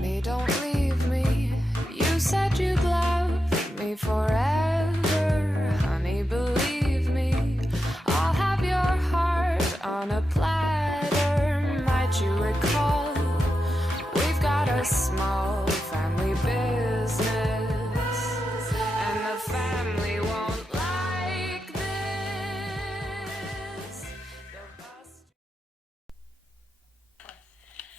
Honey, don't leave me. You said you'd love me forever. Honey, believe me. I'll have your heart on a platter. Might you recall? We've got a small family business, and the family won't like this.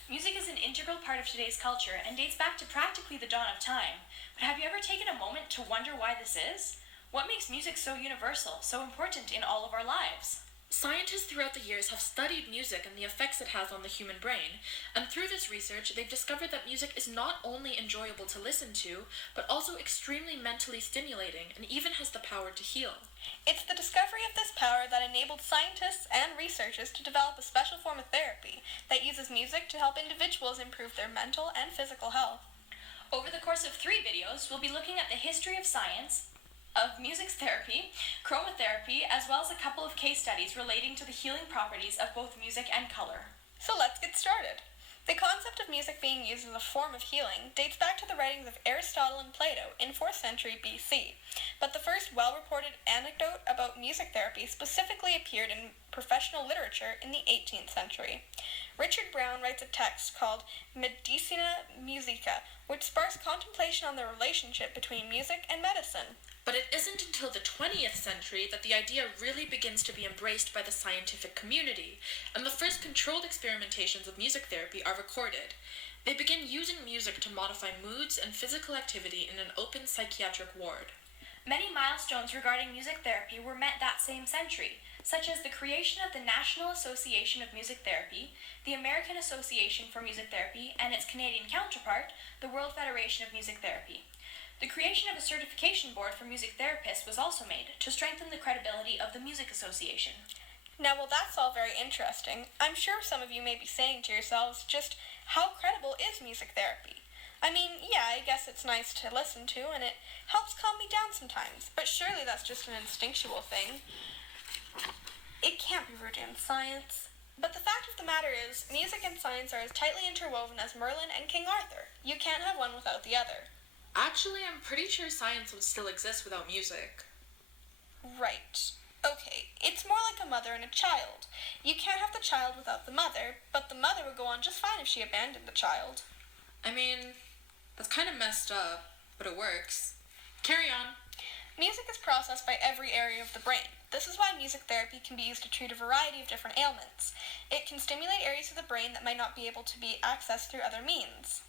Music is an integral part of today's culture and dates back to practically the dawn of time. But have you ever taken a moment to wonder why this is? What makes music so universal, so important in all of our lives? Scientists throughout the years have studied music and the effects it has on the human brain, and through this research, they've discovered that music is not only enjoyable to listen to, but also extremely mentally stimulating and even has the power to heal. It's the discovery of this power that enabled scientists and researchers to develop a special form of therapy that uses music to help individuals improve their mental and physical health. Over the course of 3 videos, we'll be looking at the history of science, of music therapy, chromotherapy, as well as a couple of case studies relating to the healing properties of both music and color. So let's get started. The concept of music being used as a form of healing dates back to the writings of Aristotle and Plato in 4th century BC, but the first well-reported anecdote about music therapy specifically appeared in professional literature in the 18th century. Richard Brown writes a text called Medicina Musica, which sparks contemplation on the relationship between music and medicine. But it isn't until the 20th century that the idea really begins to be embraced by the scientific community, and the first controlled experimentations of music therapy are recorded. They begin using music to modify moods and physical activity in an open psychiatric ward. Many milestones regarding music therapy were met that same century, such as the creation of the National Association of Music Therapy, the American Association for Music Therapy, and its Canadian counterpart, the World Federation of Music Therapy. The creation of a certification board for music therapists was also made to strengthen the credibility of the Music Association. Now, while that's all very interesting, I'm sure some of you may be saying to yourselves just how credible is music therapy? I mean, yeah, I guess it's nice to listen to and it helps calm me down sometimes, but surely that's just an instinctual thing. It can't be rooted in science. But the fact of the matter is, music and science are as tightly interwoven as Merlin and King Arthur. You can't have one without the other. Actually, I'm pretty sure science would still exist without music. Right. Okay, it's more like a mother and a child. You can't have the child without the mother, but the mother would go on just fine if she abandoned the child. I mean, that's kind of messed up, but it works. Carry on. Music is processed by every area of the brain. This is why music therapy can be used to treat a variety of different ailments. It can stimulate areas of the brain that might not be able to be accessed through other means.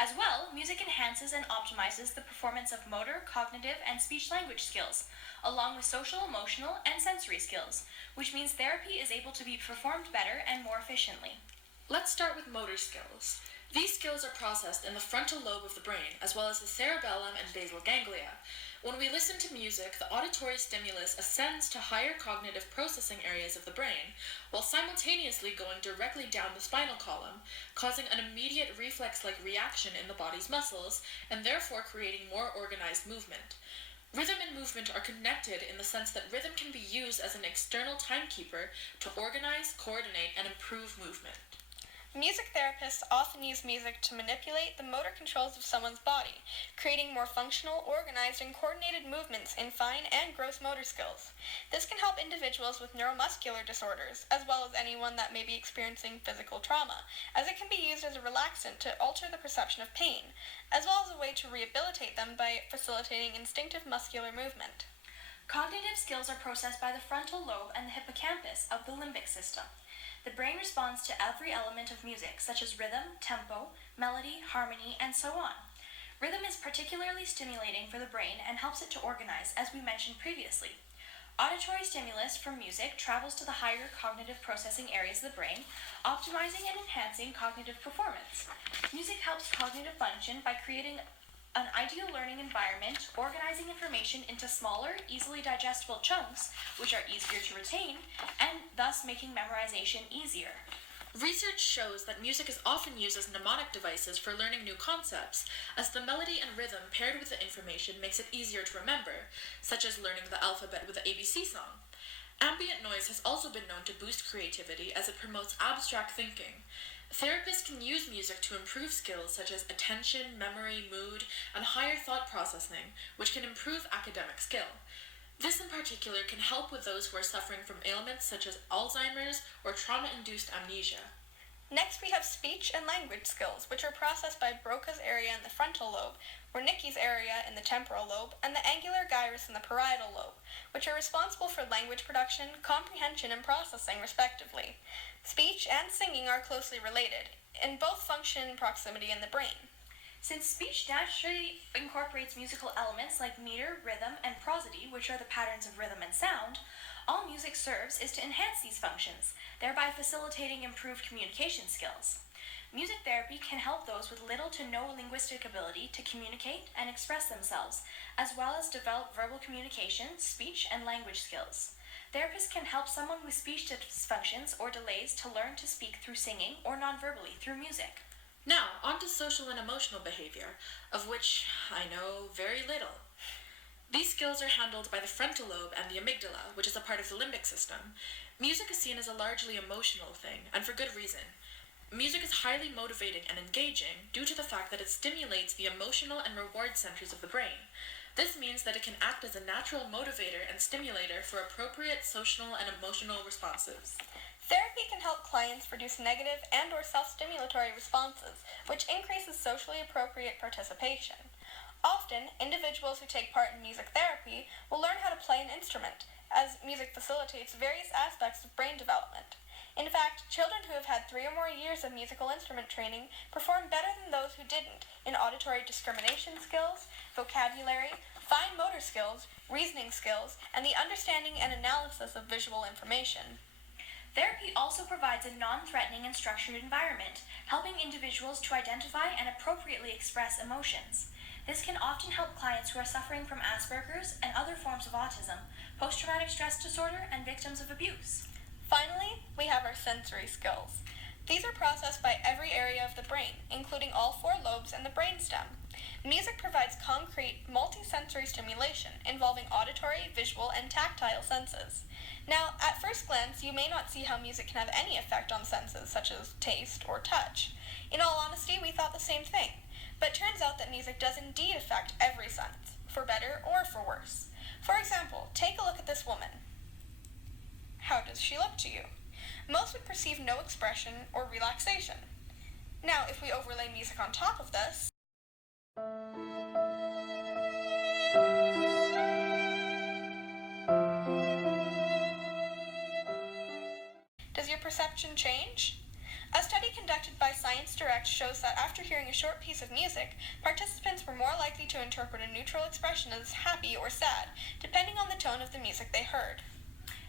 As well, music enhances and optimizes the performance of motor, cognitive, and speech-language skills, along with social, emotional, and sensory skills, which means therapy is able to be performed better and more efficiently. Let's start with motor skills. These skills are processed in the frontal lobe of the brain, as well as the cerebellum and basal ganglia. When we listen to music, the auditory stimulus ascends to higher cognitive processing areas of the brain, while simultaneously going directly down the spinal column, causing an immediate reflex-like reaction in the body's muscles, and therefore creating more organized movement. Rhythm and movement are connected in the sense that rhythm can be used as an external timekeeper to organize, coordinate, and improve movement. Music therapists often use music to manipulate the motor controls of someone's body, creating more functional, organized, and coordinated movements in fine and gross motor skills. This can help individuals with neuromuscular disorders, as well as anyone that may be experiencing physical trauma, as it can be used as a relaxant to alter the perception of pain, as well as a way to rehabilitate them by facilitating instinctive muscular movement. Cognitive skills are processed by the frontal lobe and the hippocampus of the limbic system. The brain responds to every element of music, such as rhythm, tempo, melody, harmony, and so on. Rhythm is particularly stimulating for the brain and helps it to organize, as we mentioned previously. Auditory stimulus from music travels to the higher cognitive processing areas of the brain, optimizing and enhancing cognitive performance. Music helps cognitive function by creating an ideal learning environment, organizing information into smaller, easily digestible chunks, which are easier to retain, and thus making memorization easier. Research shows that music is often used as mnemonic devices for learning new concepts, as the melody and rhythm paired with the information makes it easier to remember, such as learning the alphabet with the ABC song. Ambient noise has also been known to boost creativity as it promotes abstract thinking. Therapists can use music to improve skills such as attention, memory, mood, and higher thought processing, which can improve academic skill. This in particular can help with those who are suffering from ailments such as Alzheimer's or trauma-induced amnesia. Next, we have speech and language skills, which are processed by Broca's area in the frontal lobe, Wernicke's area in the temporal lobe, and the angular gyrus in the parietal lobe, which are responsible for language production, comprehension, and processing, respectively. Speech and singing are closely related, and both function in proximity in the brain. Since speech naturally incorporates musical elements like meter, rhythm, and prosody, which are the patterns of rhythm and sound, all music serves is to enhance these functions, thereby facilitating improved communication skills. Music therapy can help those with little to no linguistic ability to communicate and express themselves, as well as develop verbal communication, speech, and language skills. Therapists can help someone with speech dysfunctions or delays to learn to speak through singing or non-verbally through music. Now, on to social and emotional behavior, of which I know very little. These skills are handled by the frontal lobe and the amygdala, which is a part of the limbic system. Music is seen as a largely emotional thing, and for good reason. Music is highly motivating and engaging due to the fact that it stimulates the emotional and reward centers of the brain. This means that it can act as a natural motivator and stimulator for appropriate social and emotional responses. Therapy can help clients reduce negative and or self-stimulatory responses, which increases socially appropriate participation. Often, individuals who take part in music therapy will learn how to play an instrument, as music facilitates various aspects of brain development. In fact, children who have had 3 or more years of musical instrument training perform better than those who didn't in auditory discrimination skills, vocabulary, fine motor skills, reasoning skills, and the understanding and analysis of visual information. Therapy also provides a non-threatening and structured environment, helping individuals to identify and appropriately express emotions. This can often help clients who are suffering from Asperger's and other forms of autism, post-traumatic stress disorder, and victims of abuse. Finally, we have our sensory skills. These are processed by every area of the brain, including all 4 lobes and the brainstem. Music provides concrete, multi-sensory stimulation involving auditory, visual, and tactile senses. Now, at first glance, you may not see how music can have any effect on senses, such as taste or touch. In all honesty, we thought the same thing. But it turns out that music does indeed affect every sense, for better or for worse. For example, take a look at this woman. How does she look to you? Most would perceive no expression or relaxation. Now, if we overlay music on top of this, does your perception change? A study conducted by Science Direct shows that after hearing a short piece of music, participants were more likely to interpret a neutral expression as happy or sad, depending on the tone of the music they heard.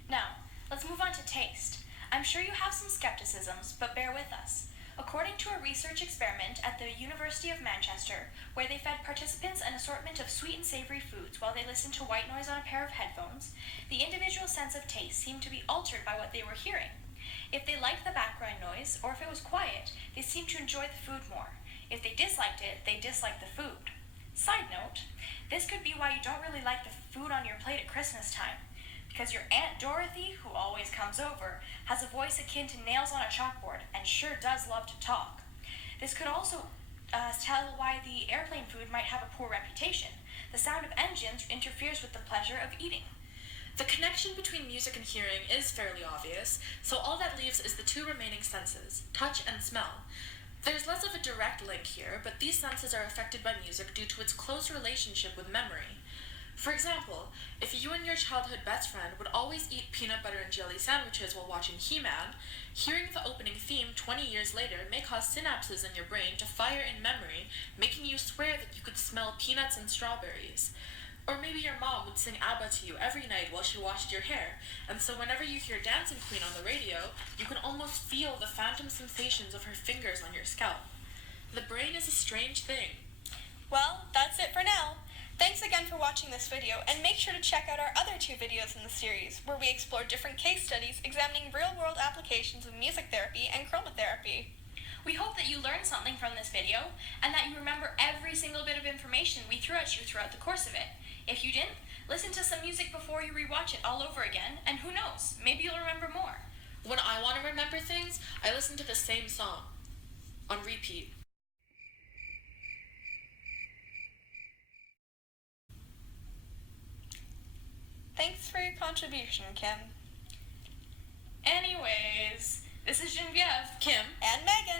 Now, let's move on to taste. I'm sure you have some skepticisms, but bear with us. According to a research experiment at the University of Manchester, where they fed participants an assortment of sweet and savory foods while they listened to white noise on a pair of headphones, the individual sense of taste seemed to be altered by what they were hearing. If they liked the background noise, or if it was quiet, they seemed to enjoy the food more. If they disliked it, they disliked the food. Side note, this could be why you don't really like the food on your plate at Christmas time, because your Aunt Dorothy, who always comes over, has a voice akin to nails on a chalkboard and sure does love to talk. This could also tell why the airplane food might have a poor reputation. The sound of engines interferes with the pleasure of eating. The connection between music and hearing is fairly obvious, so all that leaves is the 2 remaining senses, touch and smell. There's less of a direct link here, but these senses are affected by music due to its close relationship with memory. For example, if you and your childhood best friend would always eat peanut butter and jelly sandwiches while watching He-Man, hearing the opening theme 20 years later may cause synapses in your brain to fire in memory, making you swear that you could smell peanuts and strawberries. Or maybe your mom would sing ABBA to you every night while she washed your hair, and so whenever you hear Dancing Queen on the radio, you can almost feel the phantom sensations of her fingers on your scalp. The brain is a strange thing. Well, that's it for now. Thanks again for watching this video, and make sure to check out our other 2 videos in the series, where we explore different case studies examining real-world applications of music therapy and chromotherapy. We hope that you learned something from this video, and that you remember every single bit of information we threw at you throughout the course of it. If you didn't, Listen to some music before you rewatch it all over again, and who knows, maybe you'll remember more. When I want to remember things, I listen to the same song on repeat. Thanks for your contribution, Kim. Anyways, this is Geneviève. Kim. And Megan.